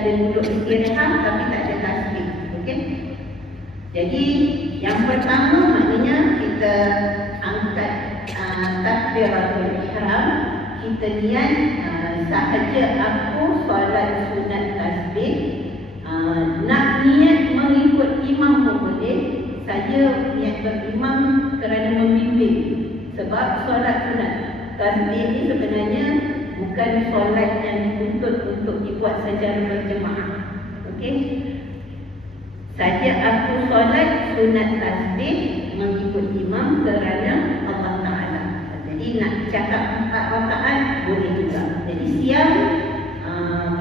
ada duduk istirahat tapi tak ada tasbih. Okey. Jadi yang pertama maknanya kita angkat takbiratul ihram, kita niat sahaja aku solat sunat tasbih, nak niat mengikut imam pun boleh. Saya niat berimam kerana membimbing, sebab solat sunat tasbih ini sebenarnya bukan solat yang dituntut untuk dibuat secara berjemaah. Okey. Saja aku solat sunat tasbih mengikut imam kerana Allah Ta'ala. Jadi nak cakap 4 rakaat boleh juga. Jadi siang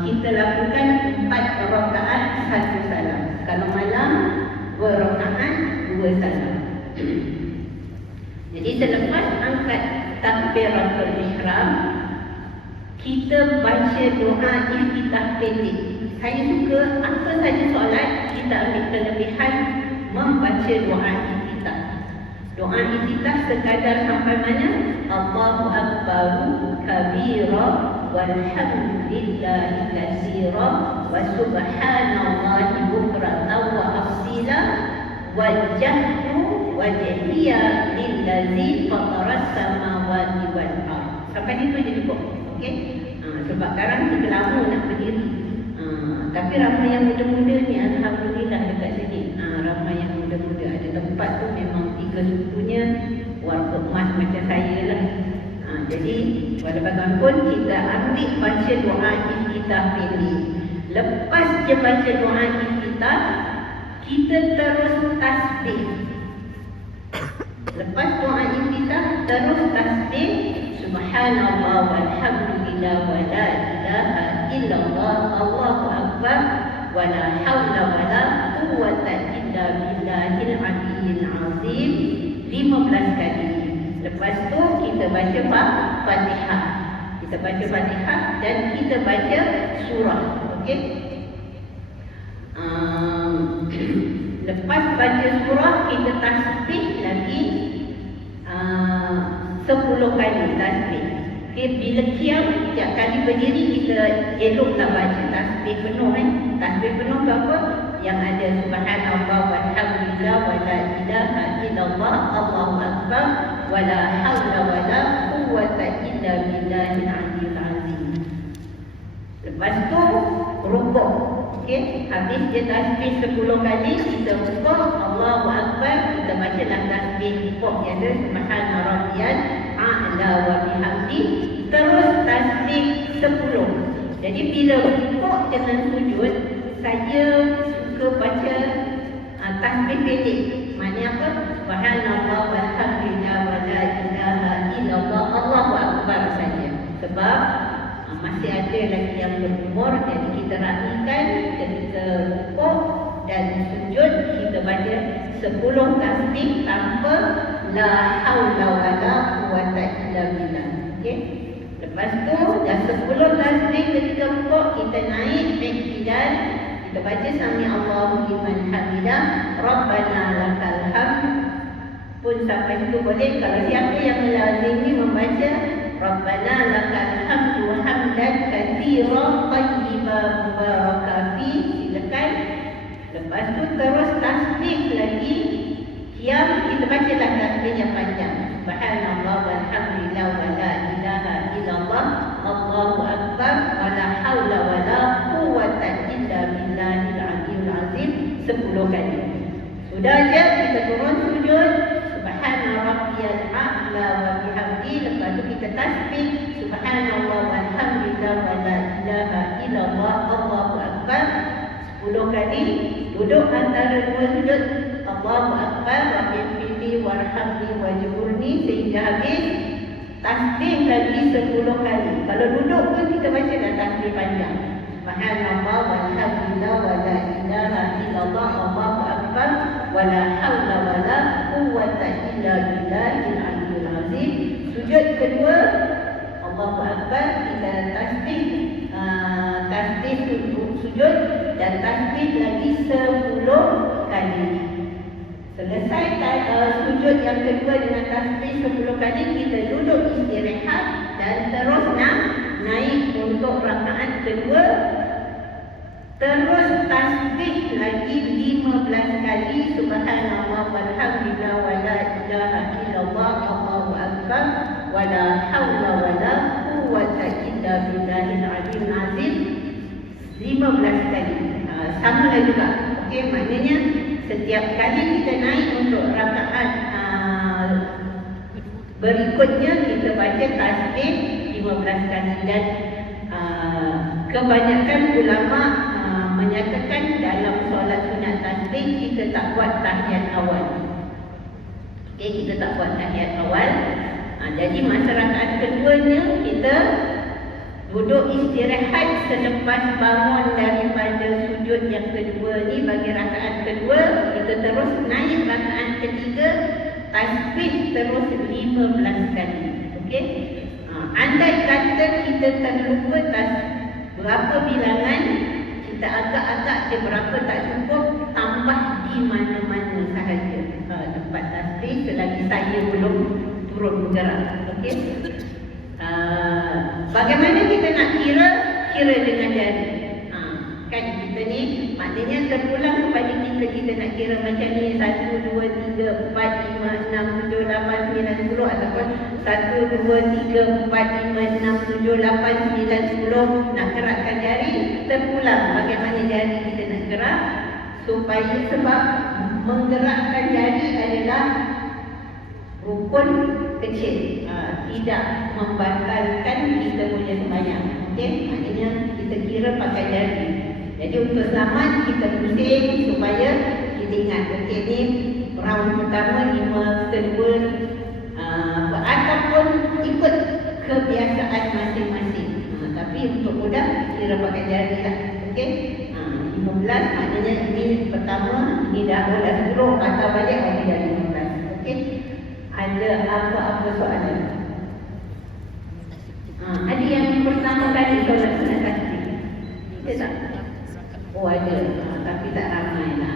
kita lakukan 4 rakaat 1 salam. Kalau malam 2 rakaat 2 salam. Jadi selepas angkat takbiratul ihram, kita baca doa iftitah pendek. Saya suka apa saja solat kita ambil kelebihan membaca doa iftitah. Doa iftitah sekadar sampai mana? Allahu Akbar kabira walhamdulillahi katsira wa subhanallahi bukratan wa asila wajjahtu wajhiya lillazi fataras samawati wal ardh. Sampai itu je cukup. Okey. Sebab sekarang kita lama nak berdiri. Tapi ramai yang muda-muda ni alhamdulillah dekat sini. Ramai yang muda-muda, ada tempat tu memang 3 sukunya warga emas macam saya lah. Jadi pada bagaimanapun kita ambil baca doa iftitah pendek. Lepas je baca doa iftitah, kita terus tasbih. Lepas doa iftitah terus tasbih, subhanallah walhamdulillah wa la ilaha illallah Allahu akbar wa la haula wa la quwwata illa billahil aliyyil azim 15 kali. Lepas tu kita baca Fatihah. Kita baca Fatihah dan kita baca surah. Okey. Lepas baca surah kita tasbih lagi 10 kali tasbih. Okay, bila qiyam setiap kali berdiri kita elok tak baca tasbih penuh Tasbih penuh tu apa? Yang ada subhanallah walhamdulillah wa la ilaha illallah Allahu akbar wa la haula wa la quwwata illa billahil aliyyil azim. Lepas tu rukuk. Okey, habis dia tasbih 10 kali kita rukuk, Allahu akbar, kita bacalah tasbih rukuk yang ada subhana rabbiyal a'la wa bihamdi, terus tasbih 10. Jadi bila rukuk dengan sujud, saya suka baca tasbih pendek. Maknanya apa? Subhanallah walhamdulillah wa la ilaha illallah Allahu akbar saja. Sebab masih ada lagi yang berumur, jadi kita raihkan ketika rukuk dan sujud kita baca 10 tasbih tanpa la haula wa la quwwata illa billah. Okey. Lepas tu dah 10 tasbih ketika rukuk kita naik i'tidal, kita baca sami Allahu liman hamidah rabbana lakal hamd pun sampai itu boleh. Kalau siapa yang melazimi membaca rabbana lakal hamdu hamdan katsiran tayyiban mubarakan fi, silakan. Lepas tu terus tasbih lagi qiyam, kita bacalah tasbih yang panjang, subhanallah walhamdulillah wa la ilaha illallah Allahu akbar wa la haula wa la quwwata illa billahil aliyyil azim 10 kali. Sudah je kita turun sujud, subhana rabbiyal a'la wa bihamdi. Lepas tu kita tasbih subhanallah walhamdulillah wa la ilaha illallah Allahu akbar 10 kali. Duduk antara 2 sujud, Allahu akbar wa bihamdi warhamni wajburni sehingga habis. Tasbih lagi 10 kali. Kalau duduk pun kita baca dah tasbih panjang, subhanallah walhamdulillah wa la ilaha illallah Allahu akbar wa la haula wa la quwwata illa billahil aliyyil azim. Sujud kedua Allahu akbar, kita tasbih sujud dan tasbih lagi 10 kali. Selesai sujud yang kedua dengan tasbih 10 kali, kita duduk istirahat dan terus naik untuk rakaat kedua Terus tasbih lagi 15 kali. Subhanallah walhamdulillah wa la ilaha illallah Allahu akbar wa la hawla wa la quwwata illa billahil aliyyil azim 15 kali. Sama lah juga. Okey, maknanya setiap kali kita naik untuk rakaat berikutnya kita baca tasbih 15 kali. Dan kebanyakan ulama menyatakan dalam solat sunat tasbih kita tak buat tahiyat awal. Okey, kita tak buat tahiyat awal. Jadi masa rakaat keduanya kita duduk istirahat selepas bangun daripada sujud yang kedua ni. Bagi rakaat kedua kita terus naik rakaat ketiga, tasbih terus 15 kali. Okey. Andai kata kita terlupa berapa bilangan, kita agak-agak je berapa tak cukup, tambah di mana-mana sahaja tempat tasbih selagi saya belum turun bergerak. Okey. Bagaimana kita nak kira dengan jari? Kan kita ni maknanya terpulang kepada kita nak kira macam ni 1, 2, 3, 4, 5, 6, 7, 8, 9, 10 ataupun 1, 2, 3, 4, 5, 6, 7, 8, 9, 10 nak gerakkan jari. Terpulang bagaimana jari kita nak gerak supaya, sebab menggerakkan jari adalah rukun kecil, tidak membatalkan kita punya sembahyang. Okey, maknanya kita kira pakai jari. Jadi untuk selamat kita pusing supaya kita ingat, okey ni round pertama 5 kedua, ataupun ikut kebiasaan masing-masing. Tapi untuk mudah kira pakai jari lah. Okey, 15 maknanya ini pertama, ini dah 10 atau balik bagi dah 15. Okey, ada apa-apa soalan? Ada yang pertama kali solat sunat tasbih? Ada tak? Oh ada, tapi tak ramai lah.